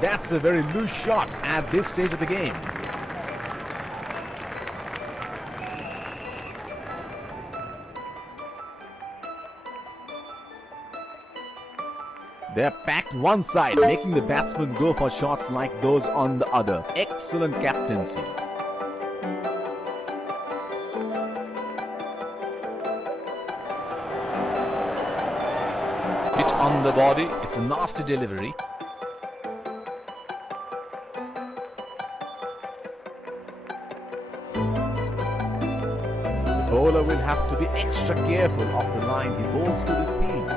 That's a very loose shot at this stage of the game. They're packed one side, making the batsmen go for shots like those on the other. Excellent captaincy. Hit on the body, it's a nasty delivery. The bowler will have to be extra careful of the line he bowls to this field.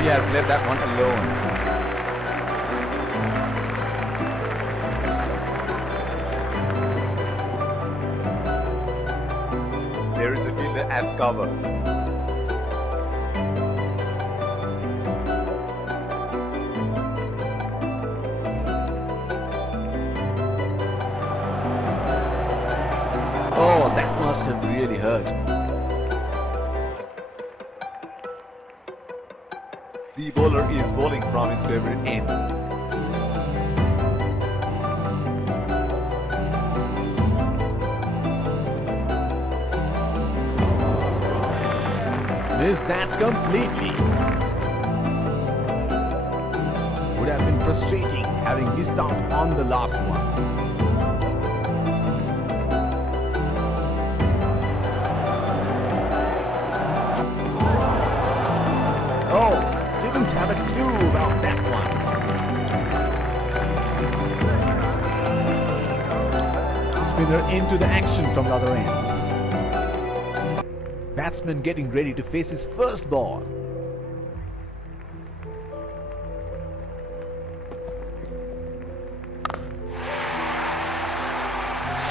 He has left that one alone. There is a fielder at cover. Oh, that must have really hurt. The bowler is bowling from his favorite end. Missed that completely. Would have been frustrating having missed out on the last one. Didn't have a clue about that one. Spinner into the action from the other end. Batsman getting ready to face his first ball.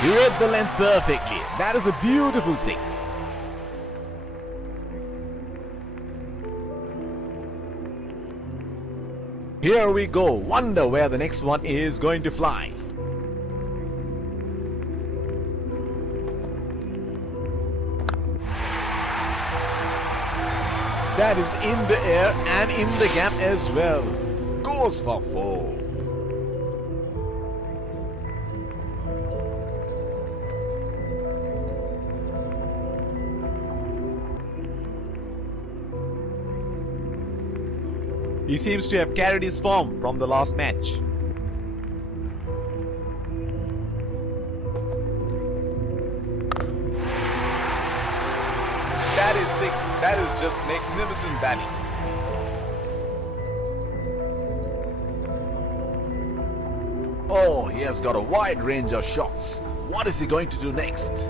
He read the length perfectly. That is a beautiful six. Here we go. Wonder where the next one is going to fly. That is in the air and in the gap as well. Goes for 4. He seems to have carried his form from the last match. That is 6. That is just magnificent batting. Oh, he has got a wide range of shots. What is he going to do next?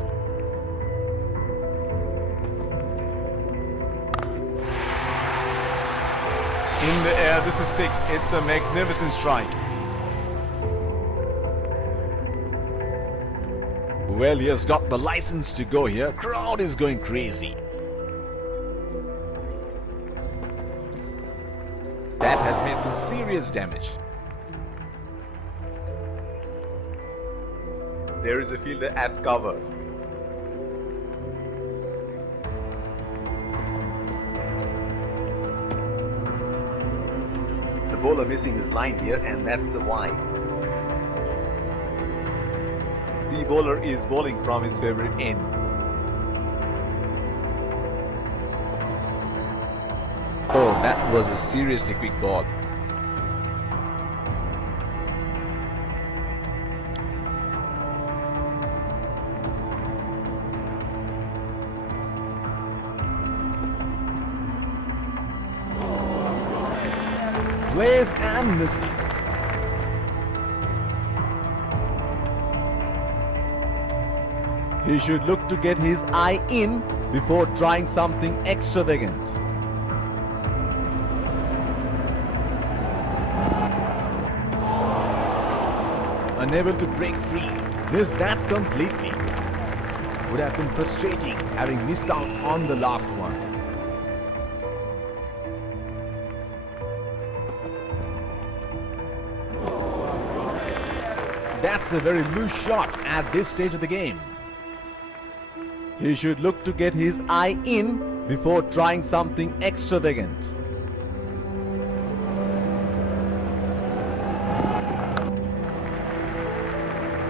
In the air, this is 6. It's a magnificent strike. Well, he has got the license to go here. Crowd is going crazy. That has made some serious damage. There is a fielder at cover. Bowler missing his line here, and that's a wide. The bowler is bowling from his favorite end. Oh, that was a seriously quick ball. Plays and misses. He should look to get his eye in before trying something extravagant. Unable to break free. Missed that completely. Would have been frustrating having missed out on the last one. That's a very loose shot at this stage of the game. He should look to get his eye in before trying something extravagant.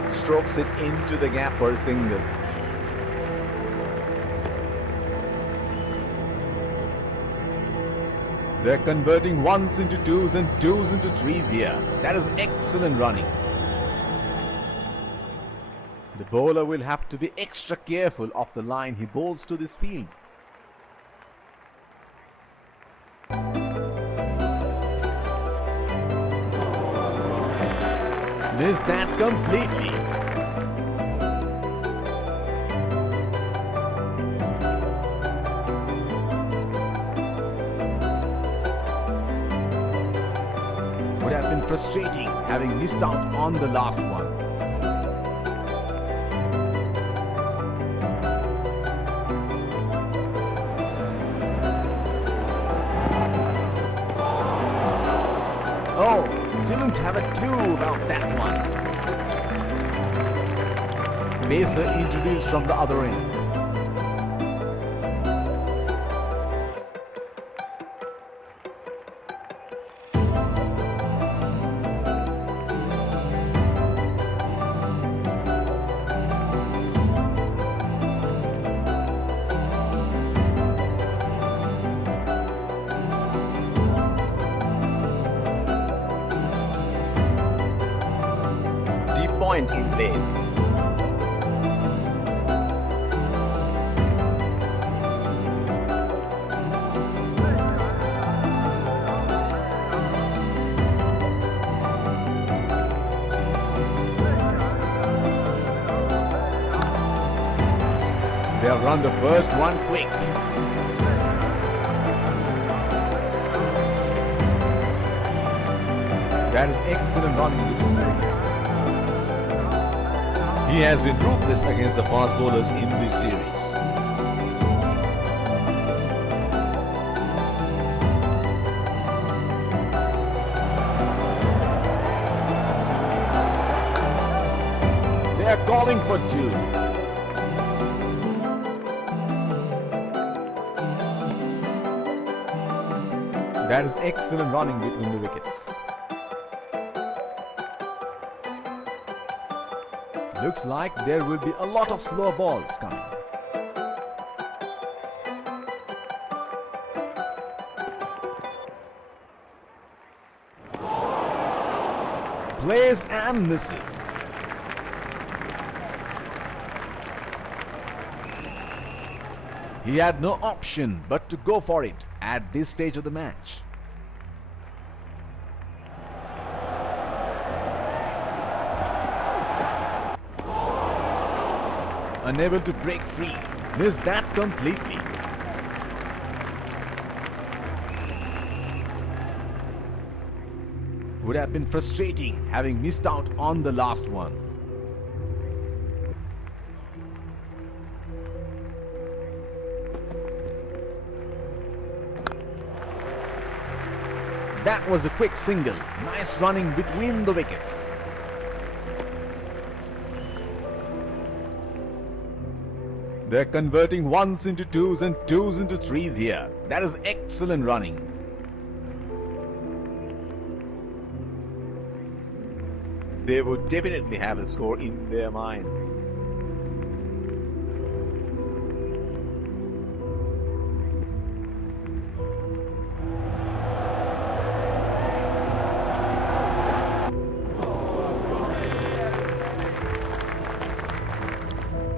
Strokes it into the gap for a single. They're converting ones into twos and twos into threes here. That is excellent running. The bowler will have to be extra careful of the line he bowls to this field. Missed that completely. Would have been frustrating having missed out on the last one. Oh, didn't have a clue about that one. Pacer introduced from the other end. Point in place. They have run the first one quick. That is excellent running between the wickets. He has been ruthless against the fast bowlers in this series. They are calling for two. That is excellent running between the wickets. Looks like there will be a lot of slow balls coming. Plays and misses. He had no option but to go for it at this stage of the match. Unable to break free. Missed that completely. Would have been frustrating having missed out on the last one. That was a quick single. Nice running between the wickets. They're converting ones into twos and twos into threes here. That is excellent running. They would definitely have a score in their minds.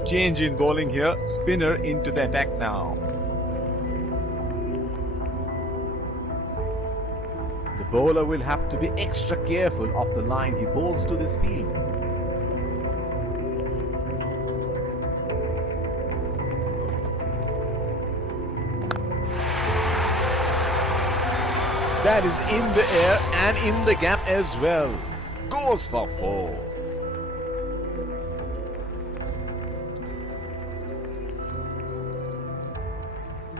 Change in bowling here. Spinner into the attack now. The bowler will have to be extra careful of the line he bowls to this field. That is in the air and in the gap as well. Goes for 4.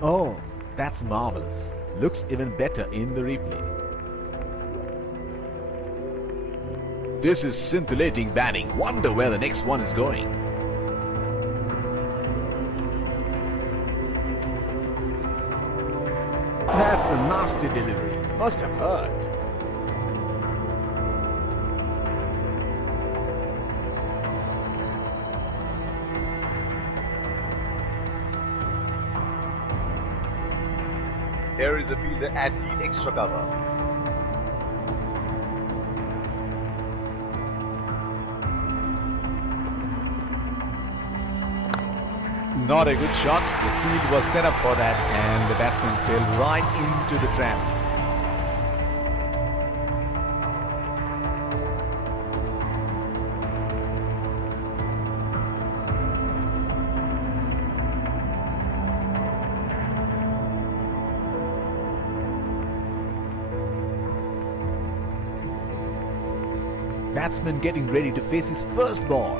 Oh, that's marvelous. Looks even better in the replay. This is scintillating batting. Wonder where the next one is going. That's a nasty delivery. Must have hurt. Here is a fielder at deep extra cover. Not a good shot. The field was set up for that, and the batsman fell right into the trap. Batsman getting ready to face his first ball.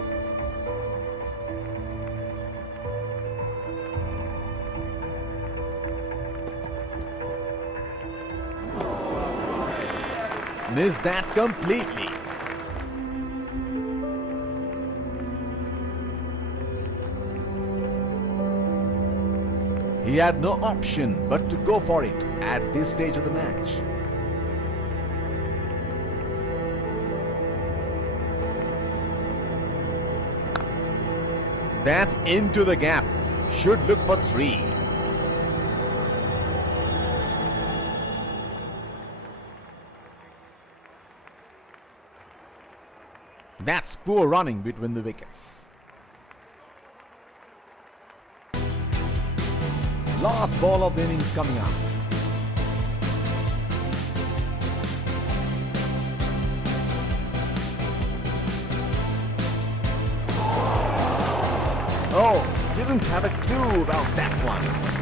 Missed that completely. He had no option but to go for it at this stage of the match. That's into the gap. Should look for 3. That's poor running between the wickets. Last ball of the innings coming up. Oh, didn't have a clue about that one.